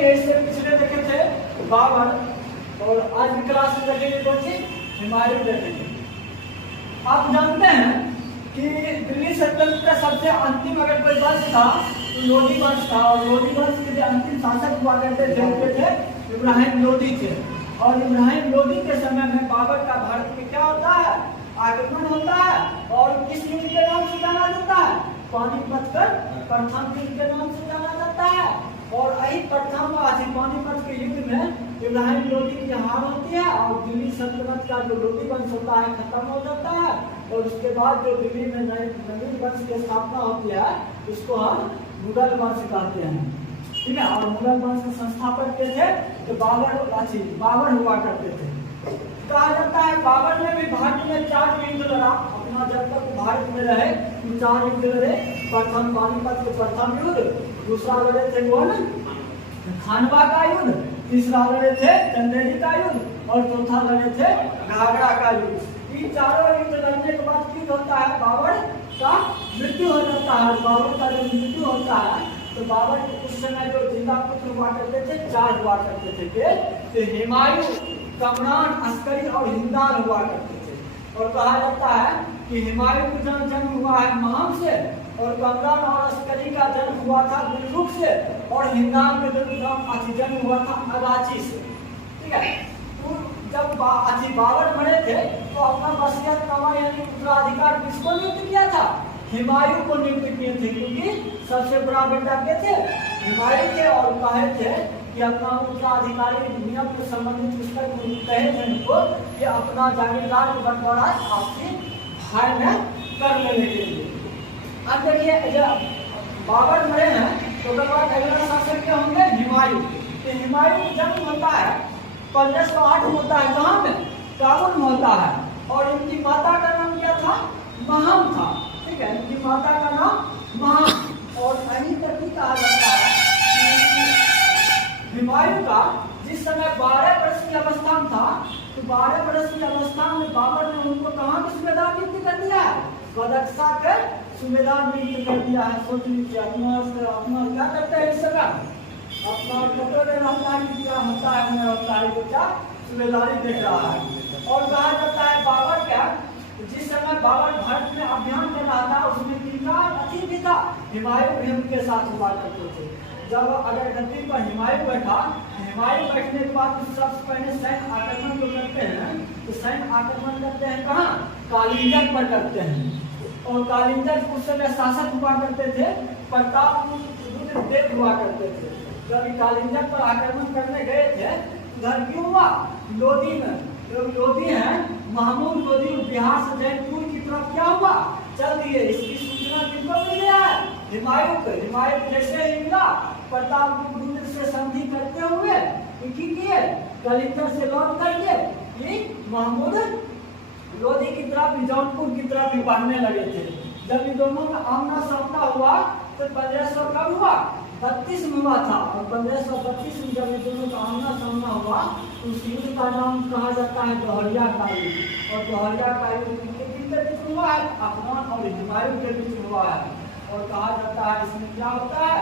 देखेंगे, इससे पिछले देखे थे बाबर, और आज की क्लास में देखेंगे कौन सी, हुमायूं देखेंगे। आप जानते हैं कि दिल्ली सल्तनत का सबसे अंतिम अगर कोई वंश था तो लोधी वंश था, और लोधी वंश के जो अंतिम शासक हुआ करते थे इब्राहिम लोधी थे। और इब्राहिम लोधी के समय में बाबर का भारत में क्या होता है, आक्रमण होता है, और किस युद्ध के नाम से जाना जाता है, पानीपत का प्रथम युद्ध के नाम से जाना जाता है। और यही प्रथम पानीपत के युद्ध में इब्राहिम लोधी की हार होती है, और दिल्ली सल्तनत का जो लोधी वंश होता है खत्म हो जाता है, और उसके बाद जो दिल्ली में नवीन वंश की स्थापना होती है उसको हम मुगल वंश कहते हैं, ठीक है। और मुगल वंश के संस्थापक के थे तो बाबर हुआ करते थे। कहा जाता है बाबर ने भी भारत में 4 युद्ध लड़ा, अपना जब तक भारत में रहे 4 युद्ध लड़े। प्रथम पानीपत के प्रथम युद्ध, दूसरा लड़े थे कौन, खानवा का युद्ध, तीसरा लड़े थे चंदेरी का युद्ध, और चौथा लड़े थे घाघरा का युद्ध। इन चारों युद्ध लड़ने के बाद क्या होता है, बाबर का मृत्यु हो जाता है। बाबर का जब मृत्यु होता है तो बाबर के उस समय जो जिंदा पुत्र हुआ करते थे 4 हुआ करते थे, तो हुमायूं, कमरान, अस्करी और हिंदाल हुआ करते थे। और कहा जाता है कि हुमायूं का जन्म हुआ है महम से, और कमरान और अस्करी का जन्म हुआ था गुलरुख से, और हिंदाल का जन्म हुआ था अगाची से, ठीक है। तो जब बाबर मरे थे तो अपना वसीयतनामा यानी उत्तराधिकार किसको नियुक्त किया था, हुमायूं को नियुक्त किए थे, क्योंकि सबसे बड़ा बेटा के थे हुमायूं थे। और कहे थे कि अपना उत्तराधिकारी नियम से संबंधित पुस्तक कहे थे उनको कि अपना जागीरदार का बंटवारा आपसी भाई में कर लेने के लिए। अब देखिए जब बाबर मरे हैं तो अगला शासक क्या होंगे, हुमायूं। तो हुमायूं का जन्म होता है 1508 में होता है, कहाँ में, काबुल में होता है। और इनकी माता का नाम क्या था, महम था, ठीक है। इनकी माता का नाम महम। और अभी तक भी कहा जाता है कि हुमायूं का जिस समय 12 वर्ष की अवस्था में था, तो 12 वर्ष की अवस्था में बाबर ने उनको कहाँ के सूबेदार नियुक्त कर दिया है, बदख्शा के सूबेदार नियुक्त कर दिया है। सोच लीजिए अपना क्या करते हैं इस समय, अपना कटोरे रहता है कि क्या होता है, नहीं होता है, बच्चा सूबेदारी देख रहा है। और कहा जाता है बाबर क्या, जिस समय बाबर भारत में अभियान कर रहा था उसमें कितना अति भी था, हुमायूं भी उनके साथ हुआ करते थे। जब अगर गद्दी पर हुमायूं बैठा, हुमायूं बैठने के बाद सबसे पहले सैन्य आक्रमण जो करते हैं, तो सैन्य आक्रमण करते हैं कहाँ, कालिंजर पर करते हैं। और कालिंजर उस समय शासक हुआ करते थे प्रतापरुद्र देव हुआ करते थे। जब कालिंजर पर आक्रमण करने गए थे उधर क्यों हुआ, लोधी में, जो लोधी है महमूद लोधी बिहार से जयपुर की तरफ क्या हुआ, चल दिए। इसकी सूचना किनको मिल गया है, हुमायूं को। हुमायूं जैसे ही मिला प्रतापरुद्र से संधि करते हुए किए कालिंजर से लौट करके महमूद लोधी की तरफ जौनपुर की तरफ भी बढ़ने लगे थे। जब इन दोनों का आमना सामना हुआ तो 1500 कब हुआ, 32 में हुआ था। और 1532 में जब इन दोनों का आमना सामना हुआ तो उस युद्ध का नाम कहा जाता है दोहरिया का युद्ध। और दोहरिया का युद्ध किनके बीच हुआ है, अफगान और हुमायूं के बीच हुआ है। और कहा जाता है इसमें क्या होता है,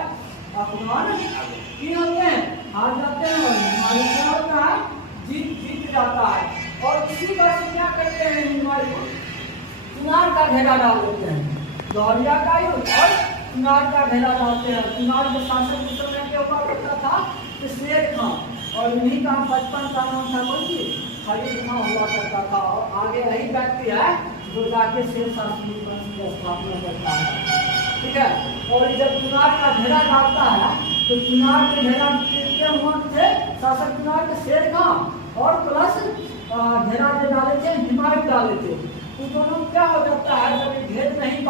अफगान की होते हैं, हार जाते हैं, और हुमायूं क्या होता है, जीत जाता है। और इसी वर्ष क्या करते हैं, हुमायूं चुनार का घेरा डाल देते हैं। दोहरिया का युद्ध और चुनार का घेरा डालते हैं। चुनार के शासक उस समय क्या हुआ करता था, शेर खां, और इन्हीं का बचपन का नाम था कौन सी, खलील खां हुआ करता था। और आगे यही व्यक्ति है जो जाके शेर शाह सूरी वंश की स्थापना करता है, ठीक है। और जब चुनार का घेरा डालता है तो चुनार के घेरा हुआ थे शासक चुनार के शेर खां, और प्लस घेरा जो डाले थे हुमायूं डाले थे। तो दोनों क्या हो जाता है, जब भेद नहीं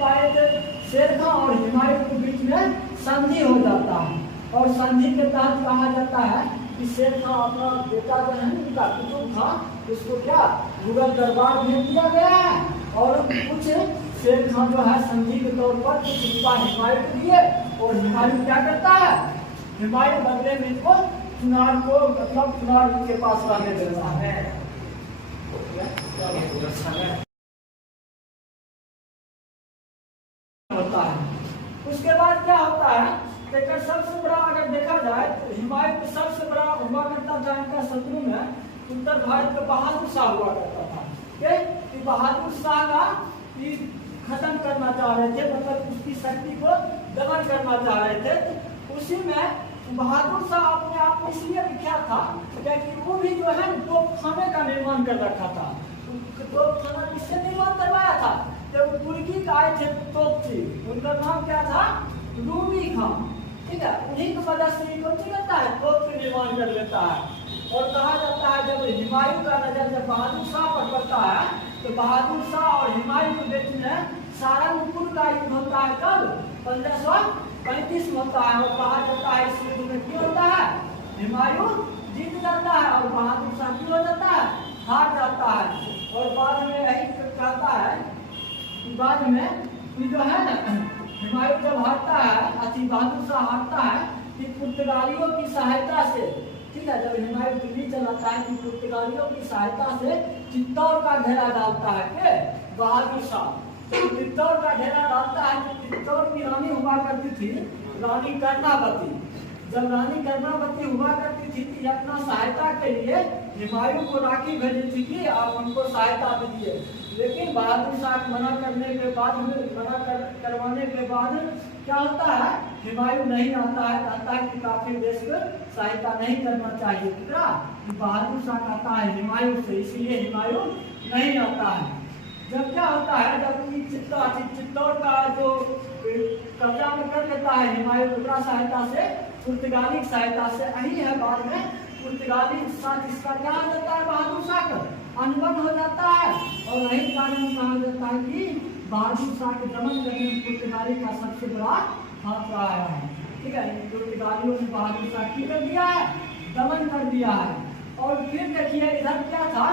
पाए तो शेर खां और हुमायूं के बीच में संधि हो जाता है। और संधि के तहत कहा जाता है कि शेर खां अपना बेटा जो है उनका कुतुब खां, उसको क्या मुगल दरबार भेज दिया गया है। और कुछ शेर खां जो है संधि के तौर पर कुछ रुपया हुमायूं को दिए, और हुमायूं क्या करता है, हुमायूं बदले में इनको चुनार को मतलब चुनार के पास रहने देता है। होता है। उसके बाद क्या होता है, सबसे बड़ा अगर देखा हिमायत का सबसे बड़ा हुआ करता था इनका शत्रु में उत्तर भारत का बहादुर शाह हुआ करता था। कि बहादुर शाह का खत्म करना चाह रहे थे, मतलब उसकी शक्ति को दमन करना चाह रहे थे। तो उसी में बहादुर शाह अपने आप में इसलिए विख्यात था क्योंकि वो भी जो है तोपखाने का निर्माण कर रखा था। तोपखाना किससे निर्माण करवाया था? जब तुर्की का आए थे तोपची, उनका नाम क्या था? रूमी खान। ठीक है, उन्हीं की वजह से कौन करता है? तोप का निर्माण कर लेता है। और कहा जाता है जब हुमायूं का नजर जब बहादुर शाह पर पड़ता है तो बहादुर शाह और हुमायूं के बीच में सहारनपुर का युद्ध होता है। कब? 1535 में होता है। और कहा जाता है इस युद्ध में क्या होता है? हुमायूं जीत जाता है और बहादुर शाह क्या हो जाता है? हार जाता है। और बाद में यही कहता है कि बाद में जो है ना हुमायूं जब हारता है, अति बहादुर शाह हारता है कि पुर्तगालियों की सहायता से, ठीक है, जब हुमायूं दिल्ली चलाता है कि पुर्तगालियों की सहायता से चित्तौड़ का घेरा डालता है के बहादुर शाह। तो चित्तौड़ का घेरा डालता है कि चित्तौड़ की रानी हुआ करती थी रानी कर्णावती। जब रानी कर्णावती हुआ करती थी कि अपना सहायता के लिए हुमायूं को राखी भेजी थी कि आप उनको सहायता दीजिए। लेकिन बहादुर शाह मना करने के बाद करवाने के बाद क्या होता है? हुमायूं नहीं आता है, कहता है कि काफिर देश को सहायता नहीं करना चाहिए। कितना बहादुर शाह कहता है हुमायूं से, इसलिए हुमायूं नहीं आता है। जब क्या होता है, जब चित्तौड़ का जो कब्जा में कर लेता है हुमायूं दूसरा सहायता से, पुर्तगाली की सहायता से, यही है बाद में पुर्तगाली के साथ इसका क्या हो जाता है? बहादुर शाह का अनबन हो जाता है। और यही कारण कहा जाता है कि बहादुर शाह के दमन करने में पुर्तगाली का सबसे बड़ा हाथ रहा है। ठीक है, पुर्तगालियों ने बहादुर शाह की कर दिया है, दमन कर दिया है। और फिर देखिए इधर क्या था?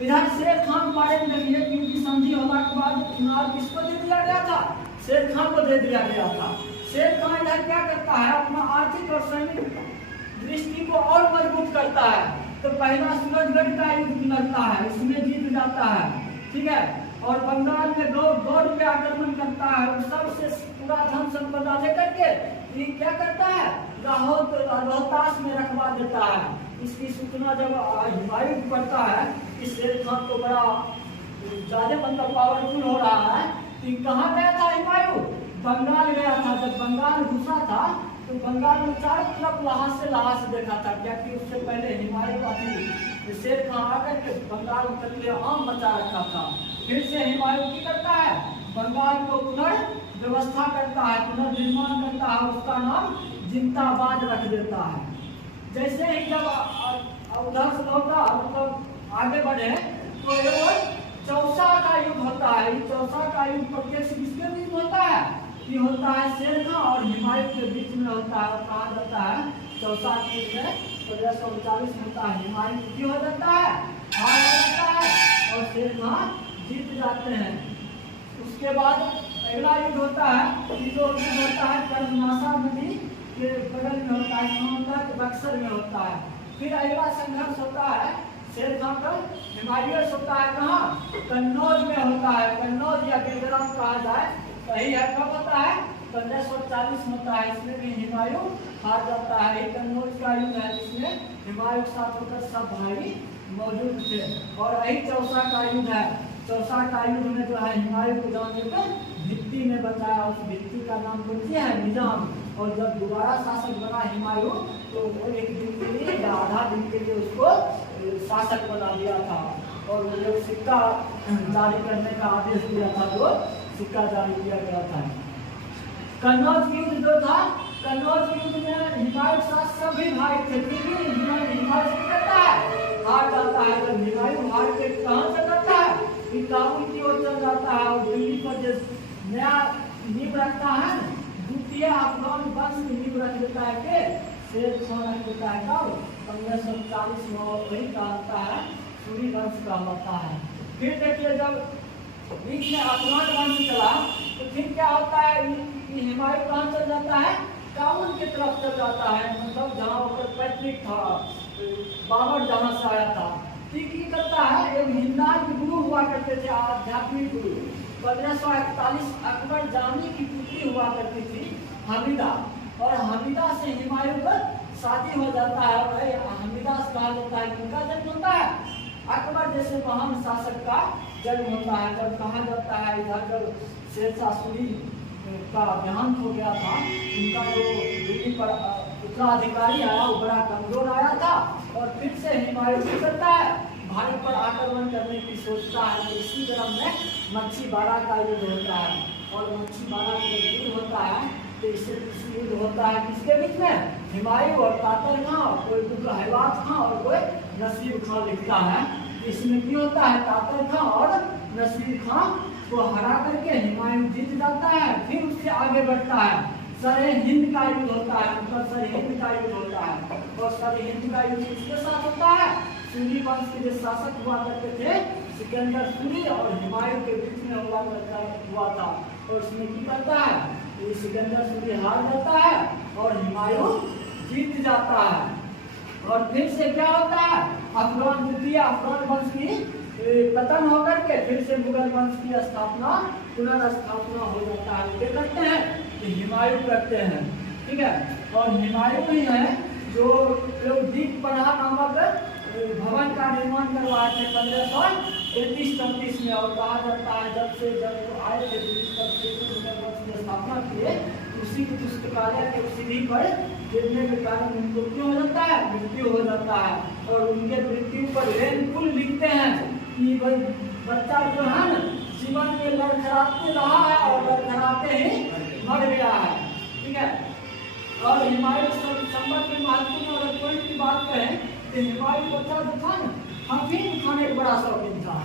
इधर शेर खान के बारे में देखिए, क्योंकि संधि होने के बाद चुनाव किसको दे दिया गया था? शेर खान को दे दिया गया था। शेर खान इधर क्या करता है? अपना आर्थिक और सैनिक दृष्टि को और मजबूत करता है। तो पहला सूरजगढ़ का युद्ध लड़ता है, इसमें जीत जाता है। ठीक है, और बंगाल में गौड़ पे आक्रमण करता है और सबसे पूरा धन संपदा लेकर के ये क्या करता है? रोहतास में रखवा देता है। इसकी सूचना जब हुमायूं को पड़ता है कि शेर खान को बड़ा ज्यादा मतलब पावरफुल हो रहा है, तो कहाँ गया था हुमायूं? बंगाल गया था। जब बंगाल घुसा था तो बंगाल में चारों तरफ लहास देखा था, क्या कि उससे पहले हुमायूं का शेर खान आकर के बंगाल में कत्ले आम मचा रखा था। फिर से हुमायूं की करता है? बंगाल को पुनर्व्यवस्था करता है, पुनर्निर्माण करता है, उसका नाम जिंदाबाद रख देता है। जैसे ही जब उधर से लौटा मतलब आगे बढ़े तो चौसा का युद्ध होता है। चौसा का युद्ध प्रत्यक्ष किसके बीच होता है? ये होता है शेर खान और हुमायूं के बीच में होता है। और कहा जाता है चौसा के युद्ध में 1539 होता है। हुमायूं की हो जाता है, हार हो जाता है और शेर खान जीत जाते हैं। उसके बाद अगला युद्ध होता है, जो युद्ध होता है कर्मनाशा नदी के बगल में होता है, के बक्सर में होता है। फिर अगला संघर्ष होता है शेर खान का हुमायूं होता है कहाँ? कन्नौज में होता है। कन्नौज या बेलग्राम कहा जाए सही है। कब होता है? 1540 में होता है। इसमें भी हुमायूं हार जाता है। ये कन्नौज का युद्ध है जिसमें हुमायूं के साथ होकर सब भाई मौजूद थे। और यही चौसा का युद्ध है। चौसा का युद्ध में जो है हुमायूं को जान लेकर भित्ती ने बचाया। उस भित्ती का नाम कौन सी है? निजाम। और जब दोबारा शासक बना हुमायूं तो एक दिन के लिए या आधा दिन के लिए उसको शासक बना दिया था। और जो सिक्का जारी करने का आदेश दिया था, जो सिक्का जारी किया गया था। कन्नौज युद्ध जो था, कन्नौज युद्ध में हुमायूं के साथ सभी भाई थे, क्योंकि हुमायूं से करता है हार जाता है। जब हुमायूं हार के कहाँ से करता है? काबुल की ओर चल जाता है और दिल्ली पर जो नया नींव रखता है, द्वितीय अफगान वंश की नींव रख देता है के शेर खान रख देता है। कब? 1540 में। वही कहता है सूरी वंश कहलाता है। फिर देखिए जब बीच में अफगान वंश चला तो फिर क्या होता है? हुमायूं कहाँ चल जाता है? काबुल की तरफ चल जाता है, मतलब जहाँ ऊपर पैतृक था, बाबर जहाँ से आया था। ठीक ही करता है। एक हिंदार के गुरु हुआ करते थे, आध्यात्मिक गुरु। 1541 अकबर जानी की पुत्री हुआ करती थी हमीदा। और हमीदा से हुमायूं का शादी हो जाता है और हमीदा से कहा जाता है कि उनका जन्म होता है। अकबर जैसे महान शासक का जन्म होता है। जब कहा जाता है इधर जब शेरशाह सूरी का देहांत हो गया था, उनका जो दिल्ली पर उत्तराधिकारी आया वो बड़ा कमजोर आया था और फिर से हुमायूं क्या करता है, भारत पर आक्रमण करने की सोचता है। तो इसी क्रम में मच्छीबाड़ा का युद्ध होता है और मच्छीबाड़ा का युद्ध होता है तो इससे युद्ध होता है किसके बीच में, हुमायूं और तातर खां, कोई दुर्ग हैवात खां और कोई नसीर खां लिखता है। इसमें क्या होता है, तातर खां और नसीर खां को हरा करके हुमायूं जीत जाता है। फिर उससे आगे बढ़ता है, सरहिंद का युद्ध होता है, मतलब सरहिंद का युद्ध होता है। और सरहिंद का युद्ध किसके साथ होता है, सूरी वंश के जो शासक हुआ करते थे सिकंदर सूरी और हुमायूं के बीच में हुआ था। और उसमें क्या करता है, ये सिकंदर सूरी हार जाता है और हुमायूं जीत जाता है। और फिर से क्या होता है, अफगान द्वितीय अफगान वंश की पतन होकर के फिर से मुगल वंश की स्थापना पुनर्स्थापना हो जाता है। क्या करते हैं, हुमायूं करते हैं, ठीक है। और हुमायूं ही है जो दीपपनाह नामक भवन का निर्माण करवाए थे 1533-34 में। और कहा जाता है जब वो आए थे तब से मुगल वंश की स्थापना किए, उसी पुस्तकालय के सीढ़ी पर गिरने के कारण उनको क्यों हो जाता है, मृत्यु हो जाता है। और उनके मृत्यु पर रेनकुल लिखते हैं कि बच्चा जो है ना जीवन में लड़खड़ाते रहा है और लड़खड़ाते ही मर गया है, ठीक है। और हुमायूं संबंध में महत्वपूर्ण अगर कोई भी बात करें तो हुमायूं बच्चा जो था ना अफीम खाने का बड़ा शौकीन था,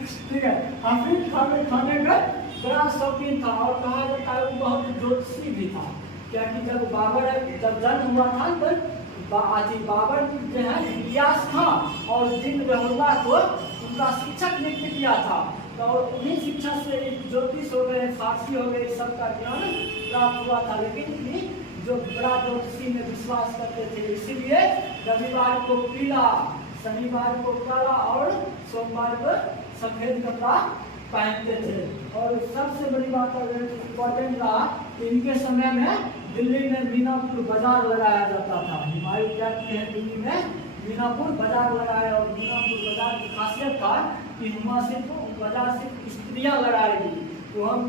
ठीक है। अफीम खाने का बड़ा शौकीन था और कहा जाता है वो बहुत ज्योतिषी भी था। क्या कि जब जन्म हुआ था तो बाबर जो है इलियास खां और जिन रहुल्ला को उनका शिक्षक नियुक्त किया था। तो उन्हीं शिक्षा से ज्योतिष हो गए, फारसी हो गए, सब का ज्ञान प्राप्त हुआ था। लेकिन भी जो बड़ा ज्योतिषी में विश्वास करते थे, इसीलिए रविवार को पीला, शनिवार को काला और सोमवार को सफेद कपड़ा पहनते थे। और सबसे बड़ी बात अगर इम्पोर्टेंट रहा कि इनके समय में दिल्ली में मीनापुर बाजार लगाया जाता था। हुमायूं क्या किए हैं, दिल्ली में मीनापुर बाजार लगाया और मीनापुर बाजार की खासियत था कि वहाँ सिर्फ बाजार सिर्फ स्त्रियाँ लगाएगी। तो हम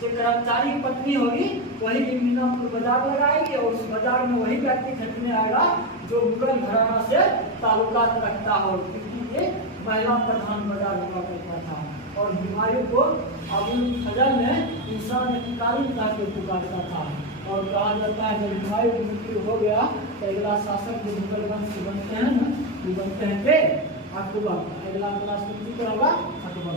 जो कर्मचारी पत्नी होगी वही मीनापुर बाजार लगाएगी और उस बाजार में वही व्यक्ति खरीदने आएगा जो मुगल घराना से ताल्लुकात रखता हो, क्योंकि ये महिला प्रधान बाजार हुआ करता था। और हुमायूं को अबुल फजल ने इंसान काली के पुकारता था। और कहा जाता है जब हुमायूं की मृत्यु हो गया तो अगला शासक जो मुगल वंश बनते हैं ना, वो बनते हैं के अकबर। अगला क्लास में होगा अकबर।